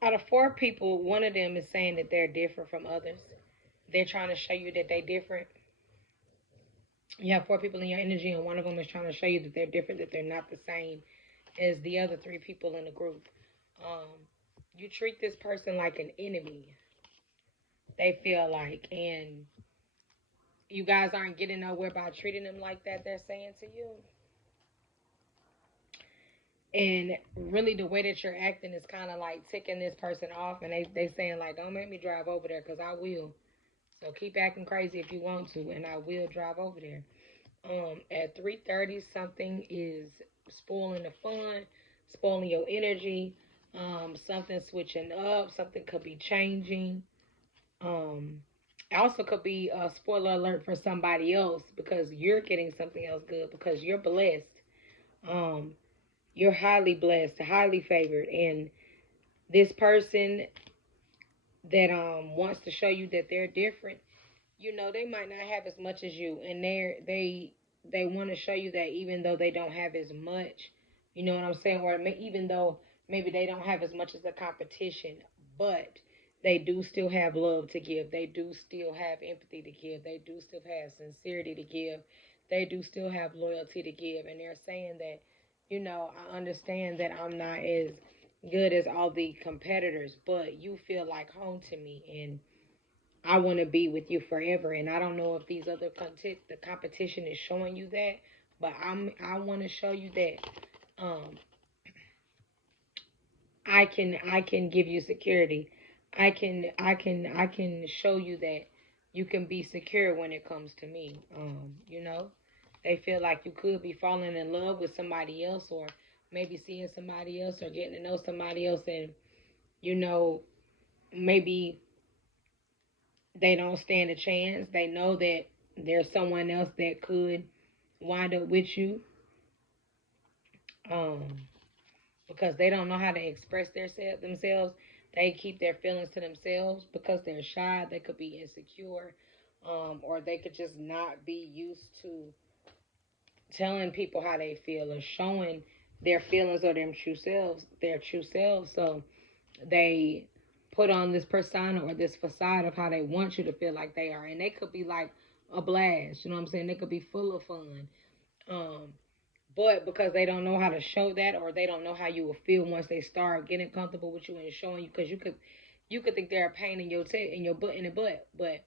Out of four people, one of them is saying that they're different from others. They're trying to show you that they're different. You have four people in your energy, and one of them is trying to show you that they're different, that they're not the same as the other three people in the group. Um, you treat this person like an enemy, they feel like, and you guys aren't getting nowhere by treating them like that, they're saying to you. And really, the way that you're acting is kind of like ticking this person off, and they saying like, "Don't make me drive over there, cause I will." So keep acting crazy if you want to, and I will drive over there. At 3:30, something is spoiling the fun, spoiling your energy. Something switching up. Something could be changing. Um, also could be a spoiler alert for somebody else because you're getting something else good because you're blessed. Um, you're highly blessed, highly favored, and this person that wants to show you that they're different, they might not have as much as you, and they want to show you that even though they don't have as much, you know what I'm saying, or even though maybe they don't have as much as the competition, but they do still have love to give. They do still have empathy to give. They do still have sincerity to give. They do still have loyalty to give, and they're saying that, I understand that I'm not as good as all the competitors, but you feel like home to me, and I want to be with you forever. And I don't know if these other the competition is showing you that, but I want to show you that um, I can give you security. I can show you that you can be secure when it comes to me. They feel like you could be falling in love with somebody else, or maybe seeing somebody else, or getting to know somebody else, and you know maybe they don't stand a chance. They know that there's someone else that could wind up with you, um, because they don't know how to express themselves. They keep their feelings to themselves because they're shy. They could be insecure, or they could just not be used to telling people how they feel or showing their feelings or their true selves. So they put on this persona or this facade of how they want you to feel like they are, and they could be like a blast. You know what I'm saying? They could be full of fun. Um, but because they don't know how to show that, or they don't know how you will feel once they start getting comfortable with you and showing you, because you could think they're a pain in your butt in the butt, but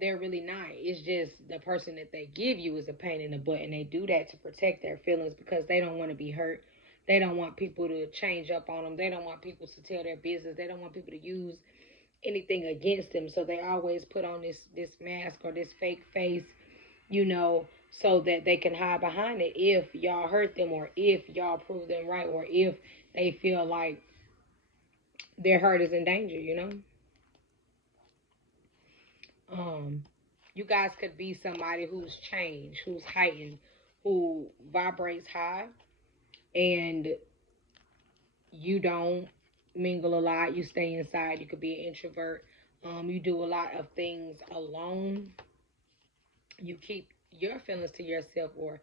they're really not. It's just the person that they give you is a pain in the butt, and they do that to protect their feelings because they don't want to be hurt. They don't want people to change up on them. They don't want people to tell their business. They don't want people to use anything against them. So they always put on this mask or this fake face, you know, so that they can hide behind it if y'all hurt them, or if y'all prove them right, or if they feel like their hurt is in danger. Um, you guys could be somebody who's changed, who's heightened, who vibrates high, and you don't mingle a lot. You stay inside. You could be an introvert. You do a lot of things alone. You keep your feelings to yourself, or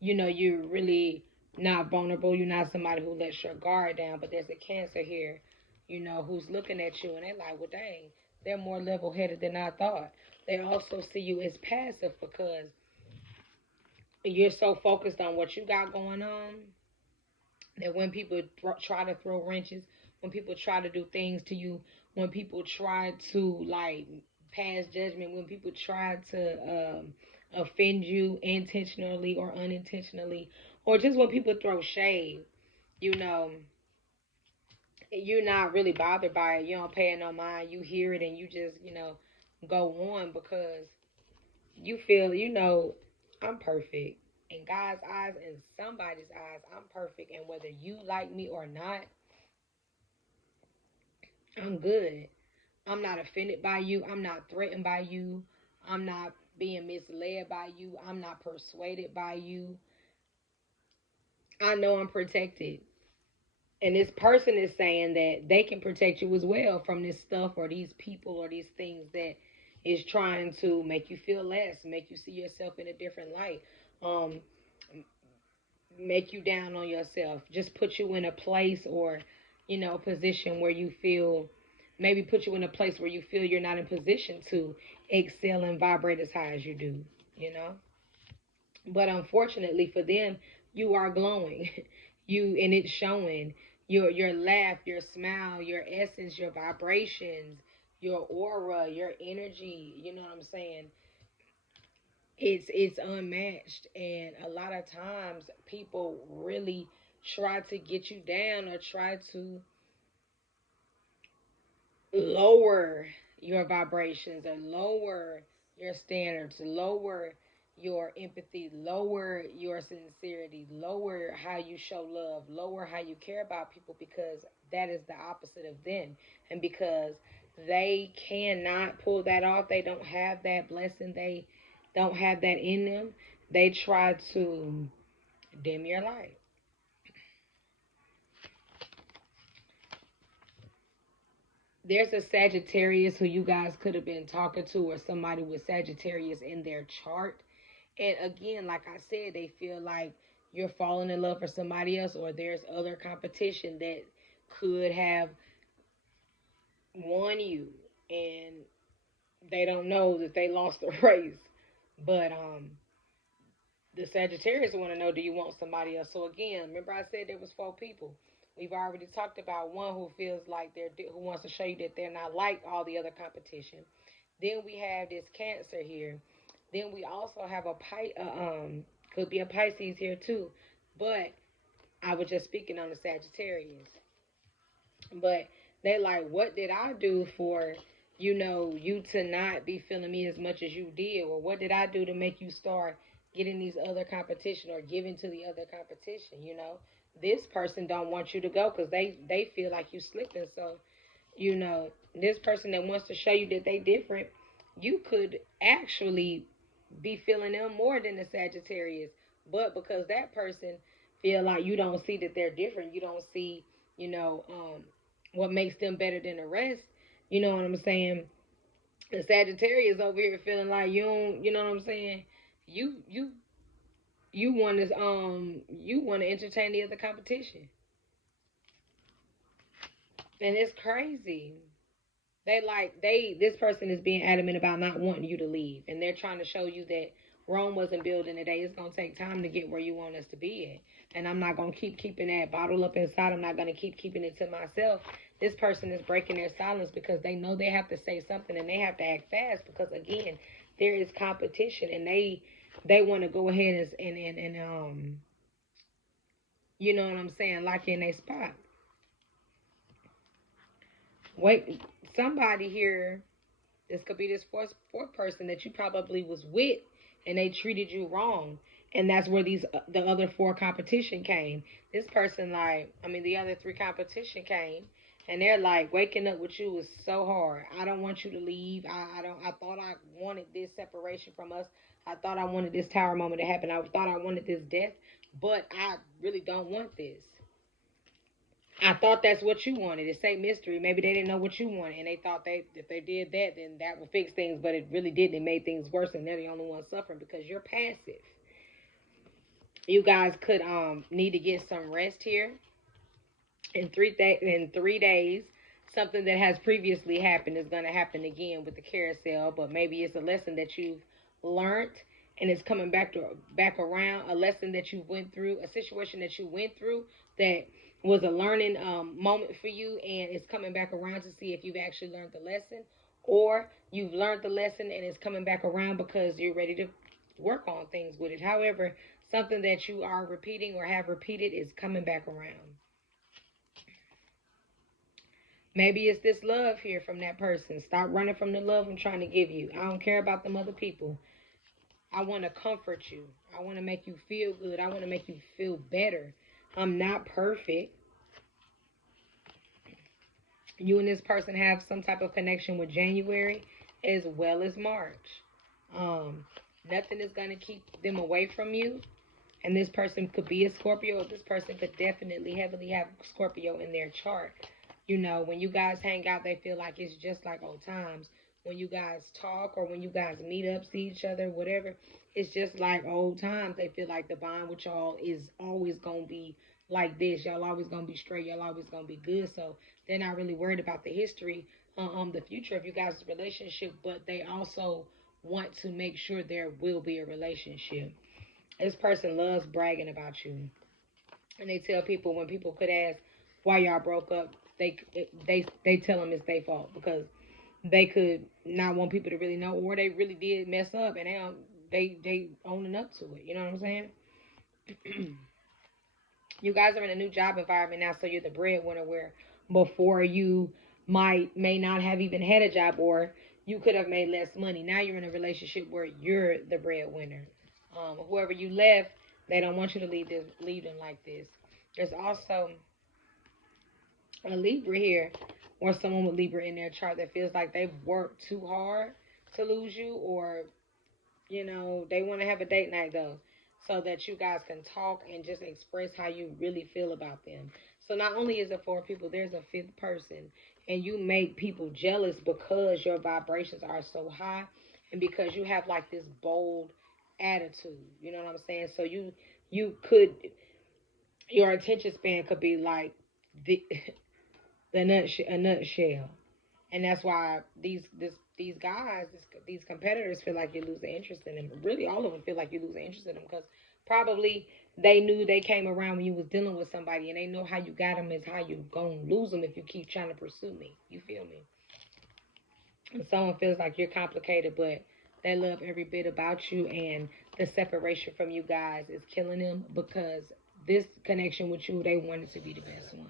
you're really not vulnerable. You're not somebody who lets your guard down. But there's a Cancer here, who's looking at you, and they're like, well, dang, they're more level headed than I thought. They also see you as passive because you're so focused on what you got going on that when people try to throw wrenches, when people try to do things to you, when people try to like pass judgment, when people try to offend you intentionally or unintentionally, or just when people throw shade, you know, you're not really bothered by it. You don't pay it no mind. You hear it and you just, go on because you feel, I'm perfect. In God's eyes, in somebody's eyes, I'm perfect. And whether you like me or not, I'm good. I'm not offended by you. I'm not threatened by you. I'm not being misled by you. I'm not persuaded by you. I know I'm protected. And this person is saying that they can protect you as well from this stuff or these people or these things that is trying to make you feel less, make you see yourself in a different light, um, make you down on yourself, just put you in a place or position where you feel, maybe put you in a place where you feel you're not in position to excel and vibrate as high as you do, you know. But unfortunately for them, you are glowing. And it's showing. Your laugh, your smile, your essence, your vibrations, your aura, your energy, you know what I'm saying? It's unmatched, and a lot of times people really try to get you down or try to lower your vibrations or lower your standards, lower your empathy, lower your sincerity, lower how you show love, lower how you care about people, because that is the opposite of them. And because they cannot pull that off, they don't have that blessing, they don't have that in them, they try to dim your light. There's a Sagittarius who you guys could have been talking to, or somebody with Sagittarius in their chart. And again, like I said, they feel like you're falling in love for somebody else, or there's other competition that could have won you, and they don't know that they lost the race. But the Sagittarius want to know, do you want somebody else? So again, remember I said there was 4 people. We've already talked about one who feels like who wants to show you that they're not like all the other competition. Then we have this Cancer here. Then we also have could be a Pisces here too. But I was just speaking on the Sagittarius. But they like, what did I do for, you to not be feeling me as much as you did? Or what did I do to make you start getting these other competition or giving to the other competition? This person don't want you to go because they feel like you slipping. So, this person that wants to show you that they different, you could actually be feeling them more than the Sagittarius. But because that person feel like you don't see that they're different, you don't see, you know, um, what makes them better than the rest. You know what I'm saying? The Sagittarius over here feeling like you don't, you know what I'm saying? You you you want to entertain the other competition, and it's crazy. This person is being adamant about not wanting you to leave, and they're trying to show you that Rome wasn't built in a day. It's gonna take time to get where you want us to be at, and I'm not gonna keep keeping that bottled up inside. I'm not gonna keep keeping it to myself. This person is breaking their silence because they know they have to say something and they have to act fast, because again, there is competition, and they want to go ahead and you know what I'm saying, lock in a spot. Wait, somebody here. This could be this fourth person that you probably was with, and they treated you wrong, and that's where the other 4 competition came. This person, the other 3 competition came, and they're like, waking up with you was so hard. I don't want you to leave. I don't. I thought I wanted this separation from us. I thought I wanted this tower moment to happen. I thought I wanted this death, but I really don't want this. I thought that's what you wanted. It say mystery. Maybe they didn't know what you wanted, and they thought if they did that, then that would fix things. But it really didn't. It made things worse, and they're the only ones suffering because you're passive. You guys could need to get some rest here in 3 days. Something that has previously happened is going to happen again with the carousel, but maybe it's a lesson that you've learned and it's coming back around. A lesson that you went through, a situation that you went through that was a learning moment for you, and it's coming back around to see if you've actually learned the lesson, or you've learned the lesson and it's coming back around because you're ready to work on things with it. However, something that you are repeating or have repeated is coming back around. Maybe it's this love here from that person. Stop running from the love I'm trying to give you. I don't care about them other people. I want to comfort you. I want to make you feel good. I want to make you feel better. I'm not perfect. You and this person have some type of connection with January as well as March. Um, Nothing is going to keep them away from you. And this person could be a Scorpio. This person could definitely heavily have Scorpio in their chart. When you guys hang out, they feel like it's just like old times. When you guys talk or when you guys meet up, see each other, whatever, it's just like old times. They feel like the bond with y'all is always going to be like this. Y'all always gonna be straight. Y'all always gonna be good. So they're not really worried about the history, the future of you guys' relationship, but they also want to make sure there will be a relationship. This person loves bragging about you, and they tell people when people could ask why y'all broke up, they tell them it's their fault because they could not want people to really know, or they really did mess up, and they owning up to it. You know what I'm saying? You guys are in a new job environment now, so you're the breadwinner. Where before you may not have even had a job, or you could have made less money. Now you're in a relationship where you're the breadwinner. Whoever you left, they don't want you to leave them like this. There's also a Libra here, or someone with Libra in their chart that feels like they've worked too hard to lose you, or they want to have a date night though, so that you guys can talk and just express how you really feel about them. So not only is it four people, there's a fifth person, and you make people jealous because your vibrations are so high, and because you have like this bold attitude. You know what I'm saying? So you could your attention span could be like the a nutshell, and that's why these guys, these competitors feel like you're losing interest in them. Really, all of them feel like you're losing interest in them because probably they knew they came around when you was dealing with somebody, and they know how you got them is how you gonna lose them if you keep trying to pursue me. You feel me? And someone feels like you're complicated, but they love every bit about you, and the separation from you guys is killing them because this connection with you, they want it to be the best one.